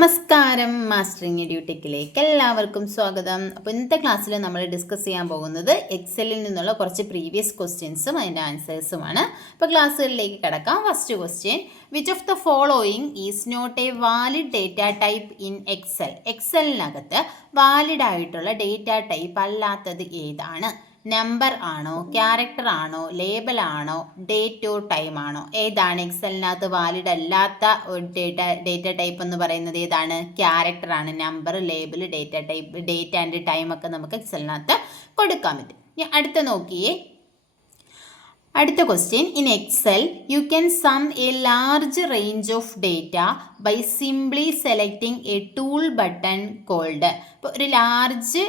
നമസ്കാരം, മാസ്റ്ററിങ് ഡ്യൂട്ടിക്കിലേക്ക് എല്ലാവർക്കും സ്വാഗതം. അപ്പോൾ ഇന്നത്തെ ക്ലാസ്സിൽ നമ്മൾ ഡിസ്കസ് ചെയ്യാൻ പോകുന്നത് എക്സലിൽ നിന്നുള്ള കുറച്ച് പ്രീവിയസ് ക്വസ്റ്റ്യൻസും അതിൻ്റെ ആൻസേഴ്സുമാണ്. അപ്പോൾ ക്ലാസ്സുകളിലേക്ക് കിടക്കാം. First question, which of the following is not a valid data type in Excel? എക്സലിനകത്ത് വാലിഡ് ആയിട്ടുള്ള ഡേറ്റ ടൈപ്പ് അല്ലാത്തത് ഏതാണ്? നമ്പർ ആണോ, ക്യാരക്ടർ ആണോ, ലേബൽ ആണോ, ഡേറ്റ് ഓർ ടൈം ആണോ? ഏതാണ് എക്സലിനകത്ത് വാലിഡ് അല്ലാത്ത ഡേറ്റ ടൈപ്പ് എന്ന് പറയുന്നത്? ഏതാണ്? ക്യാരക്ടർ ആണ്. Number, label, date and time ഒക്കെ നമുക്ക് എക്സലിനകത്ത് കൊടുക്കാൻ പറ്റും. അടുത്ത നോക്കിയേ, അടുത്ത question, in Excel you can sum a large range of data by simply selecting a tool button called. ഇപ്പോൾ ഒരു ലാർജ്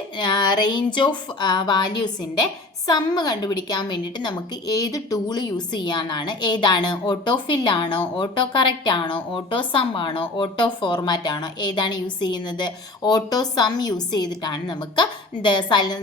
റേഞ്ച് ഓഫ് വാല്യൂസിൻ്റെ സമ്മ് കണ്ടുപിടിക്കാൻ വേണ്ടിയിട്ട് നമുക്ക് ഏത് ടൂൾ യൂസ് ചെയ്യാനാണ്? ഏതാണ്? ഓട്ടോ ഫിൽ ആണോ, ഓട്ടോ കറക്റ്റ് ആണോ, ഓട്ടോ സം ആണോ, ഓട്ടോ ഫോർമാറ്റ് ആണോ? ഏതാണ് യൂസ് ചെയ്യുന്നത്? ഓട്ടോ സം യൂസ് ചെയ്തിട്ടാണ്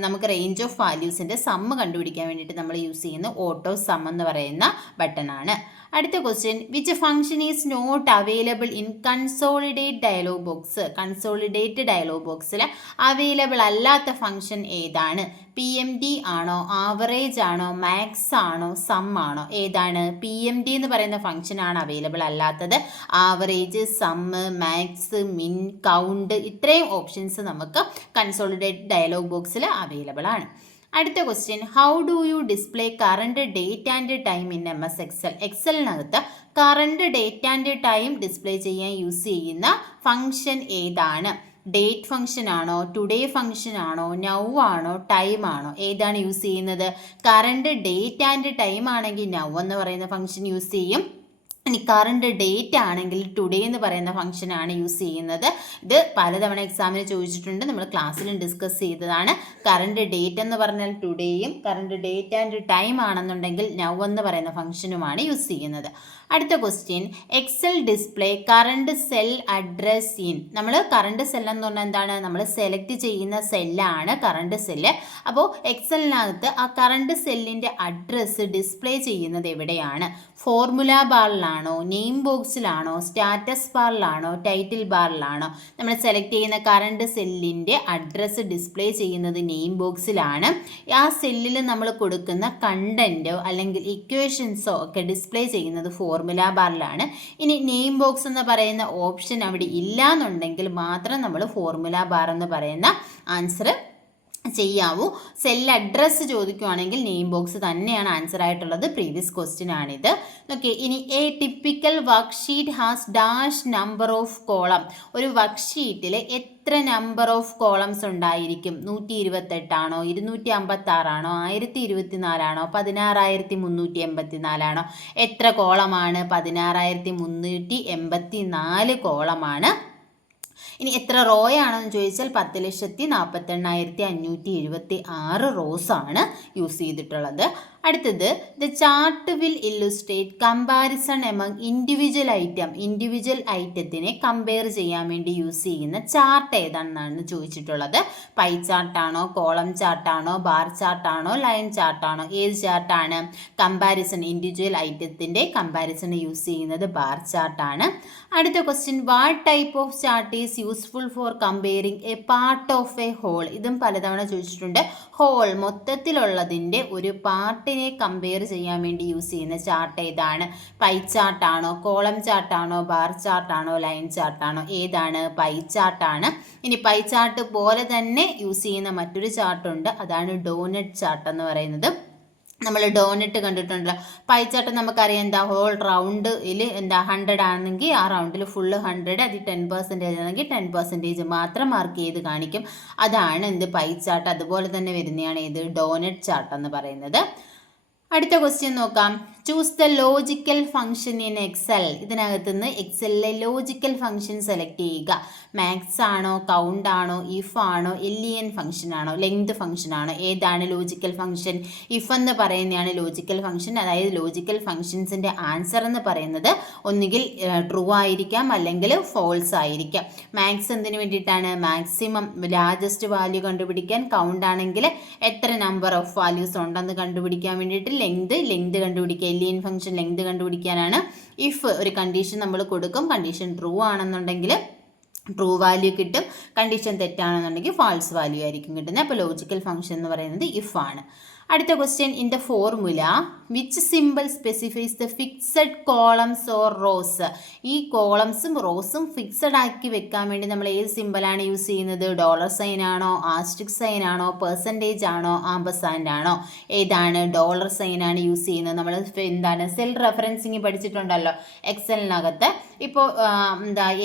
നമുക്ക് റേഞ്ച് ഓഫ് വാല്യൂസിൻ്റെ സമ്മ് കണ്ടുപിടിക്കാൻ വേണ്ടിയിട്ട് നമ്മൾ യൂസ് ചെയ്യുന്ന ഓട്ടോ സം എന്ന് പറയുന്ന ബട്ടണാണ്. അടുത്ത question, which function is not available in consolidate dialog box? Consolidate dialog ബോക്സിൽ അവൈലബിൾ അല്ലാത്ത ഫംഗ്ഷൻ ഏതാണ്? PMD ആണോ, ആവറേജ് ആണോ, മാക്സ് ആണോ, സം ആണോ? ഏതാണ്? PMD എന്ന് പറയുന്ന ഫംഗ്ഷൻ ആണ് അവൈലബിൾ അല്ലാത്തത്. Average, sum, max, min, count ഇത്രയും ഓപ്ഷൻസ് നമുക്ക് കൺസോളിഡേറ്റ് ഡയലോഗ് ബോക്സിൽ അവൈലബിൾ ആണ്. അടുത്ത question, how do you display current date and time in MS Excel? എക്സലിനകത്ത് current date and time display ചെയ്യാൻ യൂസ് ചെയ്യുന്ന ഫംഗ്ഷൻ ഏതാണ്? ഡേറ്റ് ഫംഗ്ഷൻ ആണോ, ടുഡേ ഫംഗ്ഷൻ ആണോ, നൗ ആണോ, ടൈം ആണോ? ഏതാണ് യൂസ് ചെയ്യുന്നത്? കറണ്ട് ഡേറ്റ് ആൻഡ് ടൈം ആണെങ്കിൽ നൗ എന്ന് പറയുന്ന ഫംഗ്ഷൻ യൂസ് ചെയ്യും. ഇനി കറണ്ട് ഡേറ്റ് ആണെങ്കിൽ ടുഡേ എന്ന് പറയുന്ന ഫംഗ്ഷനാണ് യൂസ് ചെയ്യുന്നത്. ഇത് പലതവണ എക്സാമിന് ചോദിച്ചിട്ടുണ്ട്, നമ്മൾ ക്ലാസ്സിലും ഡിസ്കസ് ചെയ്തതാണ്. കറണ്ട് ഡേറ്റ് എന്ന് പറഞ്ഞാൽ ടുഡേയും കറണ്ട് ഡേറ്റ് ആൻഡ് ടൈം ആണെന്നുണ്ടെങ്കിൽ നൗ എന്ന് പറയുന്ന ഫംഗ്ഷനുമാണ് യൂസ് ചെയ്യുന്നത്. അടുത്ത question, Excel display current cell address in. നമ്മൾ കറണ്ട് സെൽ എന്ന് പറഞ്ഞാൽ എന്താണ്? നമ്മൾ സെലക്ട് ചെയ്യുന്ന സെല്ലാണ് കറണ്ട് സെല്ല്. അപ്പോൾ എക്സലിനകത്ത് ആ കറണ്ട് സെല്ലിൻ്റെ അഡ്രസ്സ് ഡിസ്പ്ലേ ചെയ്യുന്നത് എവിടെയാണ്? ഫോർമുല ബാറിലാണോ, നെയിം ബോക്സിലാണോ, സ്റ്റാറ്റസ് ബാറിലാണോ, ടൈറ്റിൽ ബാറിലാണോ? നമ്മൾ സെലക്ട് ചെയ്യുന്ന കറണ്ട് സെല്ലിൻ്റെ അഡ്രസ്സ് ഡിസ്പ്ലേ ചെയ്യുന്നത് നെയിം ബോക്സിലാണ്. ആ സെല്ലിൽ നമ്മൾ കൊടുക്കുന്ന കണ്ടൻറ്റോ അല്ലെങ്കിൽ ഇക്വേഷൻസോ ഒക്കെ ഡിസ്പ്ലേ ചെയ്യുന്നത് ഫോർമുല ബാറിലാണ്. ഇനി നെയിം ബോക്സ് എന്ന് പറയുന്ന ഓപ്ഷൻ അവിടെ ഇല്ല എന്നുണ്ടെങ്കിൽ മാത്രം നമ്മൾ ഫോർമുല ബാർ എന്ന് പറയുന്ന ആൻസർ ചെയ്യാവൂ. സെൽ അഡ്രസ്സ് ചോദിക്കുകയാണെങ്കിൽ നെയിം ബോക്സ് തന്നെയാണ് ആൻസർ ആയിട്ടുള്ളത്. പ്രീവിയസ് ക്വസ്റ്റ്യൻ ആണിത്. ഓക്കെ, ഇനി A typical work sheet has dash number of column. ഒരു വർക്ക് ഷീറ്റിൽ എത്ര നമ്പർ ഓഫ് കോളംസ് ഉണ്ടായിരിക്കും? 128 ആണോ, 256 ആണോ, 1024 ആണോ, 16384 ആണോ? എത്ര കോളമാണ്? 16384 കോളമാണ്. ഇനി എത്ര റോ ആണെന്ന് ചോദിച്ചാൽ 10,48,576 റോസ് ആണ് യൂസ് ചെയ്തിട്ടുള്ളത്. അടുത്തത്, the chart will illustrate comparison among individual ഐറ്റത്തിനെ കമ്പയർ ചെയ്യാൻ വേണ്ടി യൂസ് ചെയ്യുന്ന ചാർട്ട് ഏതാണെന്നാണ് ചോദിച്ചിട്ടുള്ളത്. പൈ ചാർട്ടാണോ, കോളം ചാർട്ടാണോ, ബാർ ചാർട്ടാണോ, ലൈൻ ചാർട്ടാണോ? ഏത് ചാർട്ടാണ്? കമ്പാരിസൺ, ഇൻഡിവിജ്വൽ ഐറ്റത്തിൻ്റെ കമ്പാരിസൺ യൂസ് ചെയ്യുന്നത് ബാർ ചാർട്ടാണ്. അടുത്ത question, what type of chart is useful for comparing a part of a whole? ഇതും പലതവണ ചോദിച്ചിട്ടുണ്ട്. ഹോൾ മൊത്തത്തിലുള്ളതിൻ്റെ ഒരു പാർട്ടിനെ കമ്പയർ ചെയ്യാൻ വേണ്ടി യൂസ് ചെയ്യുന്ന ചാർട്ട് ഏതാണ്? പൈ ചാർട്ടാണോ, കോളം ചാർട്ടാണോ, ബാർ ചാർട്ടാണോ, ലൈൻ ചാർട്ടാണോ? ഏതാണ്? പൈ ചാർട്ടാണ്. ഇനി പൈ ചാർട്ട് പോലെ തന്നെ യൂസ് ചെയ്യുന്ന മറ്റൊരു ചാർട്ടുണ്ട്, അതാണ് ഡോനറ്റ് ചാർട്ട് എന്ന് പറയുന്നത്. നമ്മൾ ഡോനറ്റ് കണ്ടിട്ടുണ്ടല്ലോ. പൈ ചാർട്ട് നമുക്കറിയാം എന്താ? ഹോൾ റൗണ്ടിൽ എന്താ 100 ആണെങ്കിൽ ആ റൗണ്ടിൽ ഫുള്ള് 100, അതിൽ 10% ആണെങ്കിൽ 10% മാത്രം മാർക്ക് ചെയ്ത് കാണിക്കും. അതാണ് എന്ത്? Pie chart. അതുപോലെ തന്നെ വരുന്നതാണ് ഇത് ഡോനറ്റ് ചാർട്ട് എന്ന് പറയുന്നത്. അടുത്ത ക്വസ്റ്റ്യൻ നോക്കാം. Choose the logical function in Excel. ഇതിനകത്ത് നിന്ന് എക്സലിലെ ലോജിക്കൽ ഫംഗ്ഷൻ സെലക്ട് ചെയ്യുക. മാക്സ് ആണോ, കൗണ്ട് ആണോ, ഇഫ് ആണോ, LEN ഫംഗ്ഷൻ ആണോ, ലെങ്ത് ഫംഗ്ഷൻ ആണോ? ഏതാണ് ലോജിക്കൽ ഫംഗ്ഷൻ? ഇഫ് എന്ന് പറയുന്നതാണ് ലോജിക്കൽ ഫംഗ്ഷൻ. അതായത് ലോജിക്കൽ ഫംഗ്ഷൻസിൻ്റെ ആൻസർ എന്ന് പറയുന്നത് ഒന്നുകിൽ ട്രൂ ആയിരിക്കാം അല്ലെങ്കിൽ ഫോൾസ് ആയിരിക്കാം. മാക്സ് എന്തിനു വേണ്ടിയിട്ടാണ്? മാക്സിമം ലാർജസ്റ്റ് വാല്യൂ കണ്ടുപിടിക്കാൻ. കൗണ്ട് ആണെങ്കിൽ എത്ര നമ്പർ ഓഫ് വാല്യൂസ് ഉണ്ടെന്ന് കണ്ടുപിടിക്കാൻ വേണ്ടിയിട്ട്. ലെങ്ത് കണ്ടുപിടിക്കുക. LEN ഫംഗ്ഷൻ ലെങ്ത് കണ്ടുപിടിക്കാനാണ്. ഇഫ് ഒരു കണ്ടീഷൻ നമ്മൾ കൊടുക്കും, കണ്ടീഷൻ ട്രൂ ആണെന്നുണ്ടെങ്കിൽ ട്രൂ വാല്യൂ കിട്ടും. കണ്ടീഷൻ തെറ്റാണെന്നുണ്ടെങ്കിൽ ഫാൾസ് വാല്യൂ ആയിരിക്കും കിട്ടുന്നത്. അപ്പോൾ ലോജിക്കൽ ഫംഗ്ഷൻ എന്ന് പറയുന്നത് ഇഫ് ആണ്. അടുത്ത question, in the formula which simple specifies the fixed columns or rose. ഈ കോളംസും റോസും ഫിക്സഡ് ആക്കി വെക്കാൻ വേണ്ടി നമ്മൾ ഏത് സിമ്പിളാണ് യൂസ് ചെയ്യുന്നത്? ഡോളർ സൈൻ ആണോ, ആസ്ട്രിക് സൈൻ ആണോ, പെർസെൻറ്റേജ് ആണോ, ആംപർസാൻഡ് ആണോ? ഏതാണ്? ഡോളർ സൈൻ ആണ് യൂസ് ചെയ്യുന്നത്. നമ്മൾ എന്താണ് സെൽ റെഫറൻസിങ് പഠിച്ചിട്ടുണ്ടല്ലോ എക്സലിനകത്ത്. ഇപ്പോൾ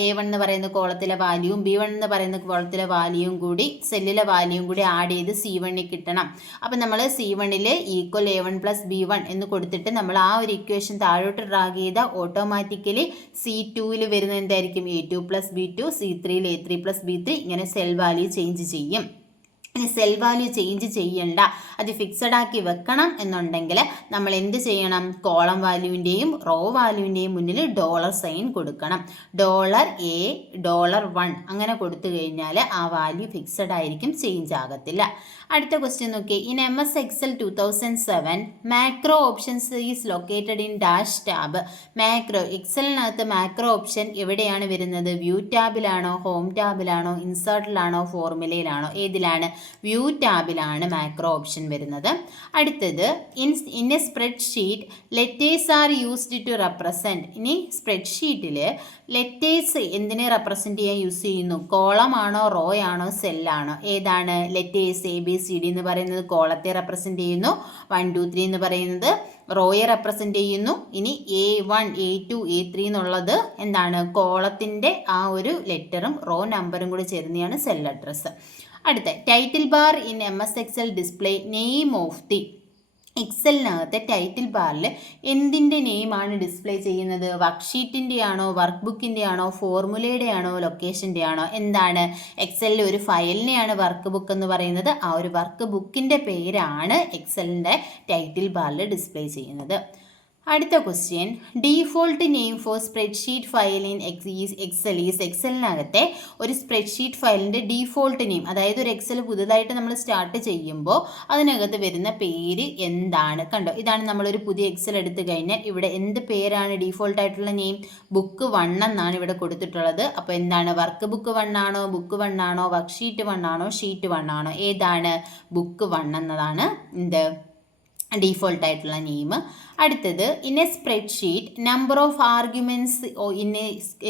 A1 എന്ന് പറയുന്ന കോളത്തിലെ വാല്യൂവും B1 എന്ന് പറയുന്ന കോളത്തിലെ വാല്യൂവും കൂടി സെല്ലിലെ വാല്യൂവും കൂടി ആഡ് ചെയ്ത് C1 കിട്ടണം. അപ്പം നമ്മൾ C1 ഈക്വൽ A1 + B1 എന്ന് കൊടുത്തിട്ട് നമ്മൾ ആ ഒരു ഇക്വേഷൻ താഴോട്ട് ഡ്രാഗ് ചെയ്താൽ ഓട്ടോമാറ്റിക്കലി C2 വരുന്നത് എന്തായിരിക്കും? A2 + B2, C3 A3 + B3, ഇങ്ങനെ സെൽ വാല്യൂ ചേഞ്ച് ചെയ്യും. ഇനി സെൽ വാല്യൂ ചേഞ്ച് ചെയ്യണ്ട, അത് ഫിക്സഡ് ആക്കി വെക്കണം എന്നുണ്ടെങ്കിൽ നമ്മൾ എന്ത് ചെയ്യണം? കോളം വാല്യൂവിൻ്റെയും റോ വാല്യൂവിൻ്റെയും മുന്നിൽ ഡോളർ സൈൻ കൊടുക്കണം. $A, $1 അങ്ങനെ കൊടുത്തു കഴിഞ്ഞാൽ ആ വാല്യൂ ഫിക്സഡ് ആയിരിക്കും, ചേഞ്ച് ആകത്തില്ല. അടുത്ത ക്വസ്റ്റ്യൻ നോക്കി, in MS Excel 2007 macro options is located in dash tab. Macro എക്സലിനകത്ത് മാക്രോ ഓപ്ഷൻ എവിടെയാണ് വരുന്നത്? വ്യൂ ടാബിലാണോ, ഹോം ടാബിലാണോ, ഇൻസേർട്ടിലാണോ, ഫോർമുലയിലാണോ? ഏതിലാണ്? വ്യൂ ടാബിലാണ് മാക്രോ ഓപ്ഷൻ വരുന്നത്. അടുത്തത്, in a spreadsheet letters are used to represent. ഇനി സ്പ്രെഡ്ഷീറ്റിൽ ലെറ്റേഴ്സ് എന്തിനെ റെപ്രസെൻറ്റ് ചെയ്യാൻ യൂസ് ചെയ്യുന്നു? കോളം ആണോ, റോ ആണോ, സെല്ലാണോ? ഏതാണ്? ലെറ്റേഴ്സ് ABCD എന്ന് പറയുന്നത് കോളത്തെ റെപ്രസെൻറ്റ് ചെയ്യുന്നു. 1 2 3 എന്ന് പറയുന്നത് റോയെ റെപ്രസെൻറ്റ് ചെയ്യുന്നു. ഇനി A1 A2 A3 എന്നുള്ളത് എന്താണ്? കോളത്തിൻ്റെ ആ ഒരു ലെറ്ററും റോ നമ്പറും കൂടി ചേരുന്നതാണ് സെൽ അഡ്രസ്സ്. അടുത്ത, title bar in MS Excel display name of the. എക്സലിനകത്തെ ടൈറ്റിൽ ബാറിൽ എന്തിൻ്റെ നെയിമാണ് ഡിസ്പ്ലേ ചെയ്യുന്നത്? വർക്ക്ഷീറ്റിൻ്റെ ആണോ, വർക്ക് ബുക്കിൻ്റെ ആണോ, ഫോർമുലയുടെ ആണോ, ലൊക്കേഷൻ്റെ ആണോ? എന്താണ്? എക്സലിൽ ഒരു ഫയലിനെയാണ് വർക്ക് ബുക്ക് എന്ന് പറയുന്നത്. ആ ഒരു വർക്ക് ബുക്കിൻ്റെ പേരാണ് എക്സലിൻ്റെ ടൈറ്റിൽ ബാറിൽ ഡിസ്പ്ലേ ചെയ്യുന്നത്. അടുത്ത question, default name for spreadsheet file in Excel is. എക്സലിനകത്തെ ഒരു സ്പ്രെഡ്ഷീറ്റ് ഫയലിൻ്റെ ഡീഫോൾട്ട് നെയിം, അതായത് ഒരു എക്സൽ പുതുതായിട്ട് നമ്മൾ സ്റ്റാർട്ട് ചെയ്യുമ്പോൾ അതിനകത്ത് വരുന്ന പേര് എന്താണ്? കണ്ടോ, ഇതാണ് നമ്മളൊരു പുതിയ എക്സൽ എടുത്തു കഴിഞ്ഞാൽ ഇവിടെ എന്ത് പേരാണ് ഡീഫോൾട്ടായിട്ടുള്ള നെയിം? ബുക്ക് 1 എന്നാണ് ഇവിടെ കൊടുത്തിട്ടുള്ളത്. അപ്പോൾ എന്താണ്? വർക്ക് ബുക്ക് 1 ആണോ, ബുക്ക് 1 ആണോ, വർക്ക് ഷീറ്റ് 1 ആണോ, ഷീറ്റ് 1 ആണോ? ഏതാണ്? ബുക്ക് 1 എന്നതാണ് എന്ത് ഡീഫോൾട്ട് ആയിട്ടുള്ള നെയിം. അടുത്തത്, in a spreadsheet number of arguments in a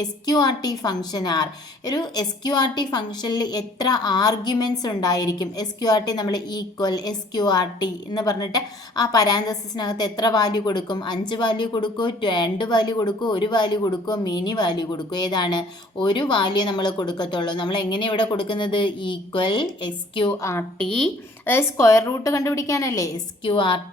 SQRT function are. ഒരു SQRT ഫംഗ്ഷനിൽ എത്ര ആർഗ്യുമെൻറ്റ്സ് ഉണ്ടായിരിക്കും? SQRT നമ്മൾ ഈക്വൽ SQRT എന്ന് പറഞ്ഞിട്ട് ആ പരാന്തസിനകത്ത് എത്ര വാല്യൂ കൊടുക്കും? 5 വാല്യൂ കൊടുക്കുമോ, 2 വാല്യൂ കൊടുക്കുമോ, 1 വാല്യൂ കൊടുക്കുമോ, മിനി വാല്യൂ കൊടുക്കുമോ? ഏതാണ്? 1 വാല്യൂ നമ്മൾ കൊടുക്കത്തുള്ളൂ. നമ്മൾ എങ്ങനെ ഇവിടെ കൊടുക്കുന്നത്? ഈക്വൽ SQRT, അതായത് സ്ക്വയർ റൂട്ട് കണ്ടുപിടിക്കാനല്ലേ SQRT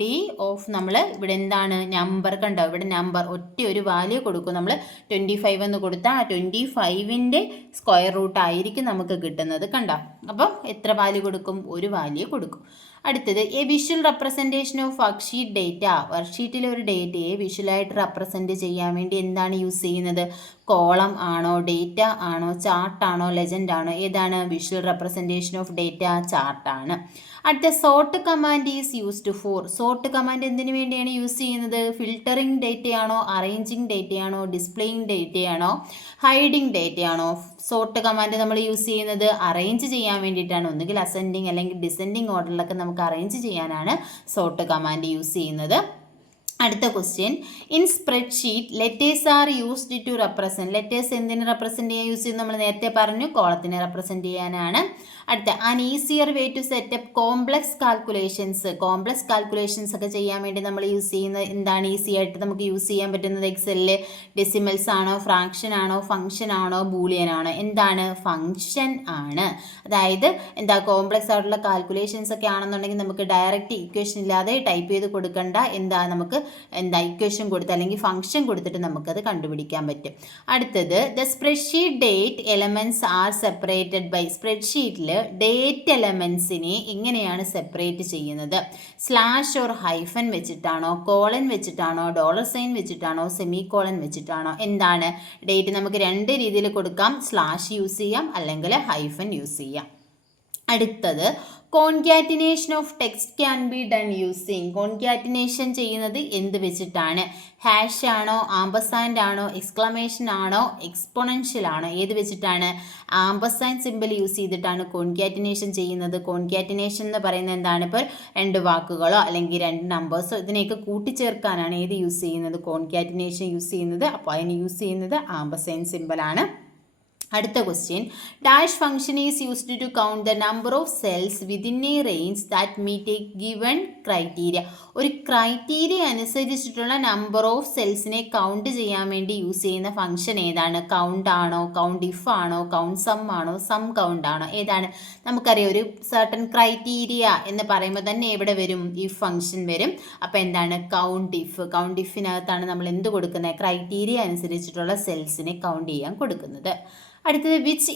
ഓഫ്. നമ്മൾ ഇവിടെ എന്താണ്? നമ്പർ. കണ്ടോ, ഇവിടെ നമ്പർ ഒറ്റ ഒരു വാല്യൂ കൊടുക്കും. നമ്മൾ 25 എന്ന് കൊടുത്താൽ ആ 25ൻ്റെ സ്ക്വയർ റൂട്ട് ആയിരിക്കും നമുക്ക് കിട്ടുന്നത്. കണ്ടോ, അപ്പം എത്ര വാല്യൂ കൊടുക്കും? 1 വാല്യൂ കൊടുക്കും. അടുത്തത്, a visual representation of worksheet data. വർക്ക്ഷീറ്റിലെ ഒരു ഡേറ്റയെ വിഷ്വലായിട്ട് റെപ്രസെൻറ്റ് ചെയ്യാൻ വേണ്ടി എന്താണ് യൂസ് ചെയ്യുന്നത്? കോളം ആണോ, ഡേറ്റ ആണോ, ചാർട്ടാണോ, ലെജൻഡ് ആണോ? ഏതാണ്? വിഷ്വൽ റെപ്രസെൻറ്റേഷൻ ഓഫ് ഡേറ്റ ചാർട്ടാണ്. അടുത്ത, sort command is used for. Sort command എന്തിനു വേണ്ടിയാണ് യൂസ് ചെയ്യുന്നത്? ഫിൽട്ടറിങ് ഡേറ്റയാണോ, അറേഞ്ചിങ് ഡേറ്റയാണോ, ഡിസ്പ്ലേയിങ് ഡേറ്റയാണോ, ഹൈഡിങ് ഡേറ്റയാണോ? സോർട്ട് കമാൻഡ് നമ്മൾ യൂസ് ചെയ്യുന്നത് അറേഞ്ച് ചെയ്യാൻ വേണ്ടിയിട്ടാണ്. ഒന്നുകിൽ അസെൻഡിങ് അല്ലെങ്കിൽ ഡിസെൻഡിങ് ഓർഡറിലൊക്കെ നമുക്ക് അറേഞ്ച് ചെയ്യാനാണ് സോർട്ട് കമാൻഡ് യൂസ് ചെയ്യുന്നത്. അടുത്ത question, in spreadsheet letters are used to represent. Letters എന്തിനെ റെപ്രസെൻറ്റ് ചെയ്യാൻ യൂസ് ചെയ്യുന്നത്? നമ്മൾ നേരത്തെ പറഞ്ഞു, കോളത്തിനെ റെപ്രസെൻറ്റ് ചെയ്യാനാണ്. അടുത്ത, an easier way to set up complex calculations. Complex calculations ഒക്കെ ചെയ്യാൻ വേണ്ടി നമ്മൾ യൂസ് ചെയ്യുന്നത് എന്താണ്? ഈസി ആയിട്ട് നമുക്ക് യൂസ് ചെയ്യാൻ പറ്റുന്നത് എക്സലിൽ ഡെസിമൽസ് ആണോ, ഫ്രാക്ഷൻ ആണോ, ഫംഗ്ഷൻ ആണോ, ബൂളിയൻ ആണോ? എന്താണ്? ഫംഗ്ഷൻ ആണ്. അതായത് എന്താ, കോംപ്ലക്സ് ആയിട്ടുള്ള കാൽക്കുലേഷൻസ് ഒക്കെ ആണെന്നുണ്ടെങ്കിൽ നമുക്ക് ഡയറക്റ്റ് ഇക്വേഷൻ ഇല്ലാതെ ടൈപ്പ് ചെയ്ത് കൊടുക്കേണ്ട. എന്താ, നമുക്ക് ഇക്വേഷൻ കൊടുത്ത് അല്ലെങ്കിൽ ഫംഗ്ഷൻ കൊടുത്തിട്ട് നമുക്കത് കണ്ടുപിടിക്കാൻ പറ്റും. അടുത്തത്, the spreadsheet date elements are separated by. സ്പ്രെഡ്ഷീറ്റിൽ ഡേറ്റ് എലമെൻറ്റ്സിനെ എങ്ങനെയാണ് സെപ്പറേറ്റ് ചെയ്യുന്നത്? സ്ലാഷ് ഓർ ഹൈഫൻ വെച്ചിട്ടാണോ, കോളൻ വെച്ചിട്ടാണോ, ഡോളർ സൈൻ വെച്ചിട്ടാണോ, സെമി കോളൻ വെച്ചിട്ടാണോ? എന്താണ്? ഡേറ്റ് നമുക്ക് 2 രീതിയിൽ കൊടുക്കാം. സ്ലാഷ് യൂസ് ചെയ്യാം അല്ലെങ്കിൽ ഹൈഫൻ യൂസ് ചെയ്യാം. അടുത്തത് concatenation of text can be done using. Concatenation ചെയ്യുന്നത് എന്ത് വെച്ചിട്ടാണ്? ഹാഷ് ആണോ, ആംബർസാൻഡ് ആണോ, എക്സ്ക്ലമേഷൻ ആണോ, എക്സ്പൊണൻഷ്യൽ ആണോ? ഏത് വെച്ചിട്ടാണ്? ആംബർസാൻഡ് സിമ്പിൾ യൂസ് ചെയ്തിട്ടാണ് കോൺകാറ്റിനേഷൻ ചെയ്യുന്നത്. കോൺകാറ്റിനേഷൻ എന്ന് പറയുന്നത് എന്താണ്? ഇപ്പോൾ രണ്ട് വാക്കുകളോ അല്ലെങ്കിൽ രണ്ട് നമ്പേഴ്സോ ഇതിനെയൊക്കെ കൂട്ടിച്ചേർക്കാനാണ് ഏത് യൂസ് ചെയ്യുന്നത്? കോൺകാറ്റിനേഷൻ യൂസ് ചെയ്യുന്നത്. അപ്പോൾ അതിന് യൂസ് ചെയ്യുന്നത് ആംബർസാൻഡ് സിമ്പിളാണ്. അടുത്ത question, dash function is used to count the number of cells within a range that meet a given criteria. ഒരു ക്രൈറ്റീരിയ അനുസരിച്ചിട്ടുള്ള നമ്പർ ഓഫ് സെൽസിനെ കൗണ്ട് ചെയ്യാൻ വേണ്ടി യൂസ് ചെയ്യുന്ന ഫംഗ്ഷൻ ഏതാണ്? കൗണ്ട് ആണോ, കൗണ്ട് ഇഫ് ആണോ, കൗണ്ട് സം ആണോ, സം കൗണ്ട് ആണോ? ഏതാണ്? നമുക്കറിയാം ഒരു സർട്ടൺ ക്രൈറ്റീരിയ എന്ന് പറയുമ്പോൾ തന്നെ എവിടെ വരും? ഇഫ് ഫംഗ്ഷൻ വരും. അപ്പോൾ എന്താണ്? Count if. കൗണ്ട് ഇഫിനകത്താണ് നമ്മൾ എന്ത് കൊടുക്കുന്നത്? ക്രൈറ്റീരിയ അനുസരിച്ചിട്ടുള്ള സെൽസിനെ കൗണ്ട് ചെയ്യാൻ കൊടുക്കുന്നത്. അടുത്തത് which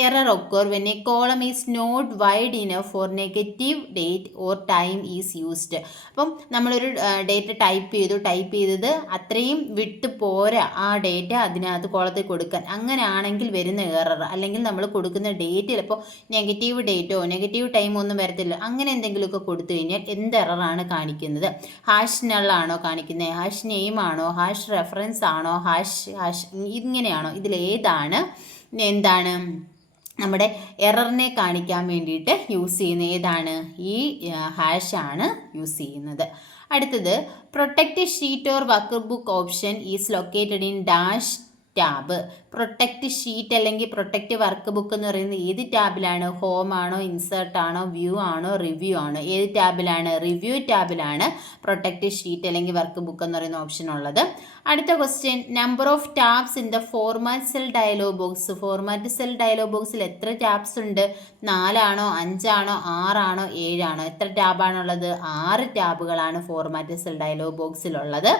error occur when a column is not wide enough for negative date or time is used. അപ്പം നമ്മളൊരു ഡേറ്റ് ടൈപ്പ് ചെയ്തത് അത്രയും വിട്ട് പോരാ ആ ഡേറ്റ് അതിനകത്ത് കോളത്തിൽ കൊടുക്കാൻ. അങ്ങനെയാണെങ്കിൽ വരുന്ന എറർ, അല്ലെങ്കിൽ നമ്മൾ കൊടുക്കുന്ന ഡേറ്റ് ചിലപ്പോൾ നെഗറ്റീവ് ഡേറ്റോ നെഗറ്റീവ് ടൈമോ ഒന്നും വരത്തില്ല. അങ്ങനെ എന്തെങ്കിലുമൊക്കെ കൊടുത്തു കഴിഞ്ഞാൽ എന്ത് എററാണ് കാണിക്കുന്നത്? ഹാഷ് നള്ളാണോ കാണിക്കുന്നത്? ഹാഷ് നെയിം ആണോ? ഹാഷ് റെഫറൻസ് ആണോ? ഹാഷ് ഇങ്ങനെയാണോ? ഇതിലേതാണ് എന്താണ് നമ്മുടെ എററിനെ കാണിക്കാൻ വേണ്ടിയിട്ട് യൂസ് ചെയ്യുന്ന ഏതാണ്? ഈ ഹാഷ് ആണ് യൂസ് ചെയ്യുന്നത്. അടുത്തത്, protect sheet or workbook option is located in dash tab. Protect sheet അല്ലെങ്കിൽ പ്രൊട്ടക്റ്റ് വർക്ക് ബുക്ക് എന്ന് പറയുന്നത് ഏത് ടാബിലാണ്? ഹോം ആണോ, ഇൻസേർട്ട് ആണോ, വ്യൂ ആണോ, റിവ്യൂ ആണോ? ഏത് ടാബിലാണ്? റിവ്യൂ ടാബിലാണ് പ്രൊട്ടക്റ്റ് ഷീറ്റ് അല്ലെങ്കിൽ വർക്ക് ബുക്ക് എന്ന് പറയുന്ന ഓപ്ഷൻ ഉള്ളത്. അടുത്ത question, number of tabs in the format cell dialog box. Format cell dialog ബോക്സിൽ എത്ര ടാബ്സ് ഉണ്ട്? 4 ആണോ, 5 ആണോ, 6 ആണോ, 7 ആണോ? എത്ര ടാബാണുള്ളത്? 6 ടാബുകളാണ് ഫോർമാറ്റ് സെൽ ഡയലോഗ് ബോക്സിലുള്ളത്.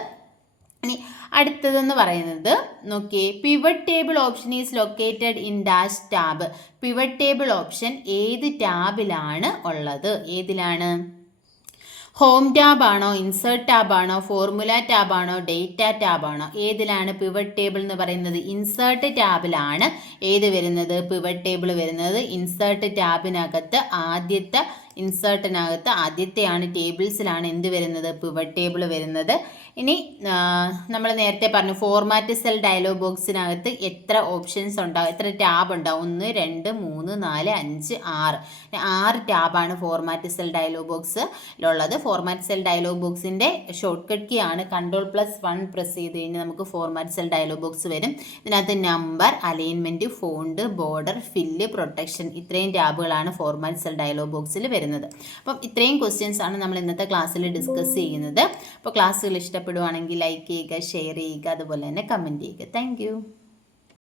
ഇനി അടുത്തതെന്ന് പറയുന്നത് നോക്കിയേ, pivot table option is located in dash tab. Pivot table option ഏത് ടാബിലാണ് ഉള്ളത്? ഏതിലാണ്? ഹോം ടാബാണോ, ഇൻസേർട്ട് ടാബാണോ, ഫോർമുല ടാബാണോ, ഡേറ്റ ടാബാണോ? ഏതിലാണ് പിവറ്റ് ടേബിൾ എന്ന് പറയുന്നത്? ഇൻസേർട്ട് ടാബിലാണ് ഏത് വരുന്നത്? പിവറ്റ് ടേബിൾ വരുന്നത്. ഇൻസേർട്ട് ടാബിനകത്ത് ആദ്യത്തെയാണ് ടേബിൾസിലാണ് എന്ത് വരുന്നത്? പിവറ്റ് ടേബിൾ വരുന്നത്. ഇനി നമ്മൾ നേരത്തെ പറഞ്ഞു ഫോർമാറ്റ് സെൽ ഡയലോഗ് ബോക്സിനകത്ത് എത്ര ഓപ്ഷൻസ് ഉണ്ടാവും, എത്ര ടാബ് ഉണ്ടാവും? 1 2 3 4 5 6. 6 ടാബാണ് ഫോർമാറ്റ് സെൽ ഡയലോഗ് ബോക്സിലുള്ളത്. ഫോർമാറ്റ് സെൽ ഡയലോഗ് ബോക്സിൻ്റെ ഷോർട്ട് കട്ട് കീ ആണ് Ctrl+1 പ്രസ് ചെയ്ത് കഴിഞ്ഞാൽ നമുക്ക് ഫോർമാറ്റ് സെൽ ഡയലോഗ് ബോക്സ് വരും. ഇതിനകത്ത് number, alignment, font, border, fill, protection, ഇത്രയും ടാബുകളാണ് ഫോർമാറ്റ് സെൽ ഡയലോഗ് ബോക്സിൽ വരുന്നത്. അപ്പം ഇത്രയും ക്വസ്റ്റ്യൻസ് ആണ് നമ്മൾ ഇന്നത്തെ ക്ലാസ്സിൽ ഡിസ്കസ് ചെയ്യുന്നത്. അപ്പോൾ ക്ലാസ്സുകൾ ഇഷ്ടപ്പെടുവാണെങ്കിൽ ലൈക്ക് ചെയ്യുക, ഷെയർ ചെയ്യുക, അതുപോലെ തന്നെ കമൻറ്റ് ചെയ്യുക. താങ്ക്